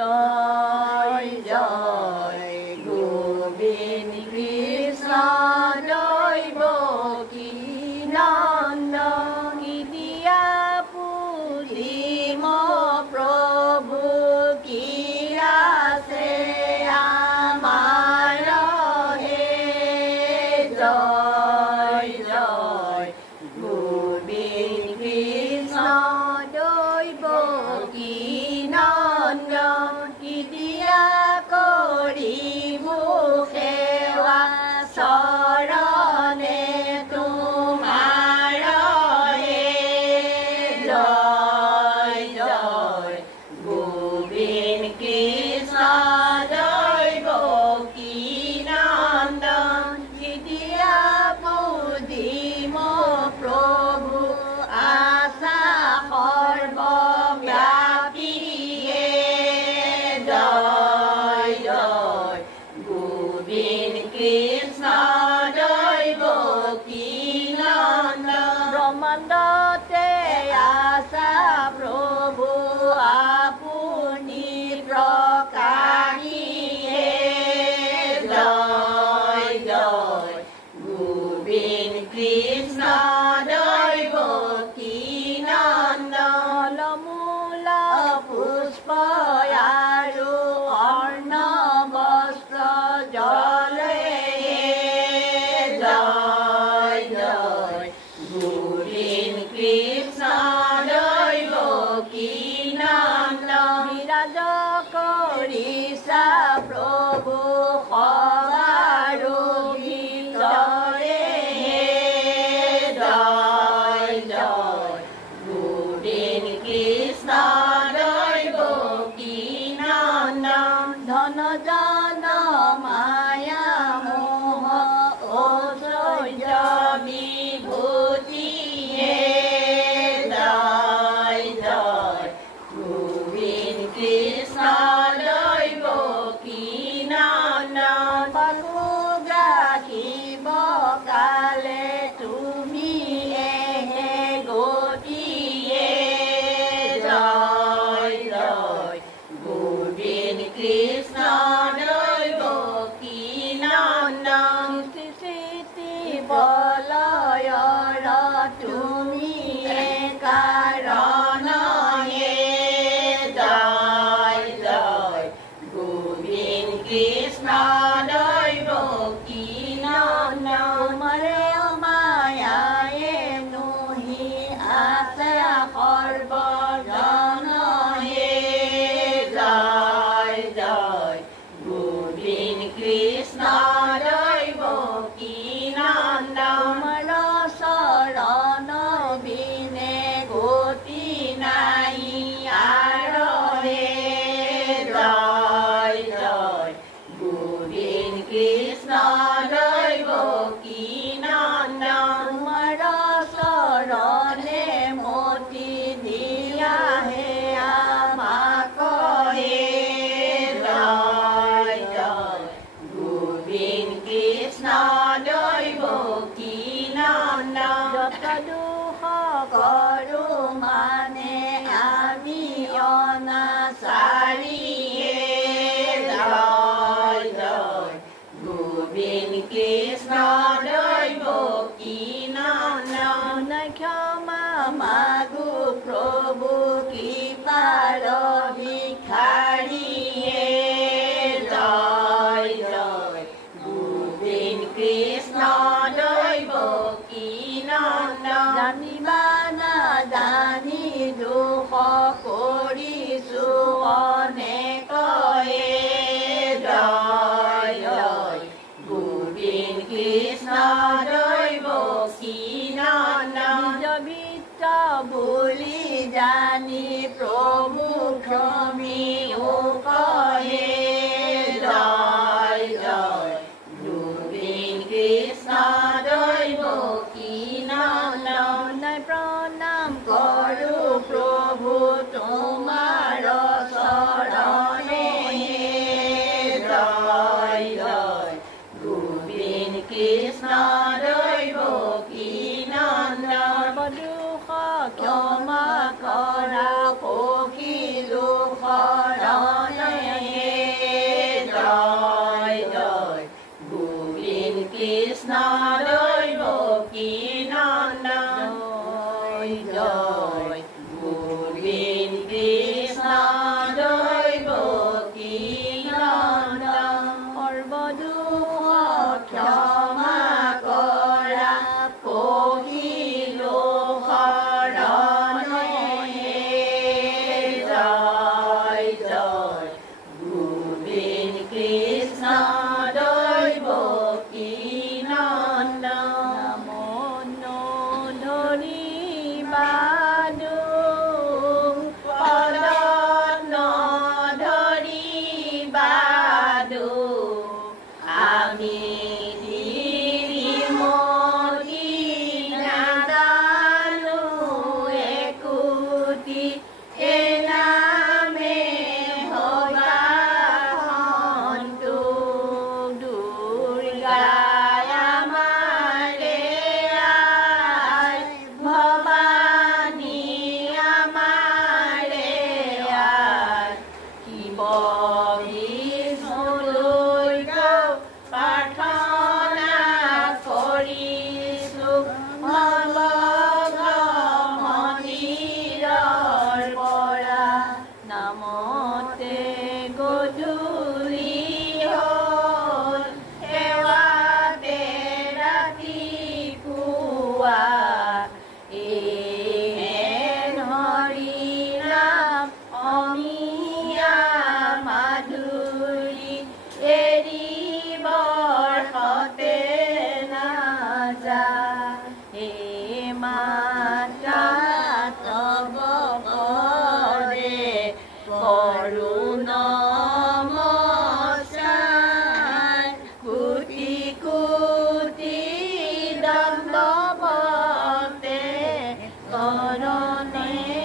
জয় জয় গোবিন্দ কৃষ্ণ দৈবকী নন্দন দিয়া পুজিম প্রভু কি আছে আমার হে জয় জয় গোবিন্দ কৃষ্ণ দৈবকী নন্দন দিয়া করিব সেৱা চৰণে তোমাৰ হে জয় জয় গোবিন্দ কৃষ্ণ দৈবকী নন্দন দিয়া পুজিম প্ৰভু আশা সৰ্বব্যাপী জয় জয় গোবিন্দ কৃষ্ণ দৈবকী নন্দন ব্ৰহ্মাণ্ডতে আছা প্ৰভু আপুনি প্ৰকাশী জয় জয় গোবিন্দ কৃষ্ণ দৈবকী নন্দন মূল পুষ্প আৰু অৰ্ণ বস্ত্ৰ জলে জয় জয় গোবিন্দ কৃষ্ণ দৈবকী নন্দন বিৰাজ কৰিছা প্ৰভু সবাৰো ভিতৰে জয় জয় গোবিন্দ কৃষ্ণ দৈবকী নন্দন ধন জন মায়া মোহ ঐশ্বৰ্য বিভূতি জয় জয় গোবিন্দ কৃষ্ণ দৈবকী নন্দন পালু গাখিব কালে তুমি এহে গতিয়ে জয় জয় গোবিন্দ কৃষ্ণ দৈবকী নন্দন স্থিতি বলয়ৰ তুমি কাৰণ জয় জয় গোবিন্দ কৃষ্ণ দৈবকী নন্দন তোমাৰে মায়ায়ে নহি আছে সৰ্বজন জয় জয় গোবিন্দ কৃষ্ণ দৈবকী নন্দন তোমাৰ চৰণ বিনে গতি নাই আৰু জয় জয় গোবিন্দ কৃষ্ণ দৈবকী নন্দন তোমাৰ চৰণে মতি দিয়াহে আমাক জয় জয় গোবিন্দ কৃষ্ণ দৈবকী নন্দন যত দুখ কৰো মানে আমি অনাচাৰী জয় জয় গোবিন্দ কৃষ্ণ দৈবকী নন্দন ক্ষমা মাগো প্ৰভু কৃপাৰ ভিখাৰী জয় জয় গোবিন্দ কৃষ্ণ দৈবকী নন্দন জানিবা নাজানি দুখ কৰিছো অনেক জয় জয় গোবিন্দ কৃষ্ণ দৈবকী নন্দন নিজ ভিত বুলি জানি প্ৰভু ক্ষমী গধূলি হ'ল সেৱাতে ৰাতিপুৱা এহেন হৰি নাম অমিয়া মাধুৰী এৰিবৰ সতে নাযায় হে মাতা তব পদে কৰো নমস্কাৰ কোটি কোটি দণ্ডৱতে চৰণে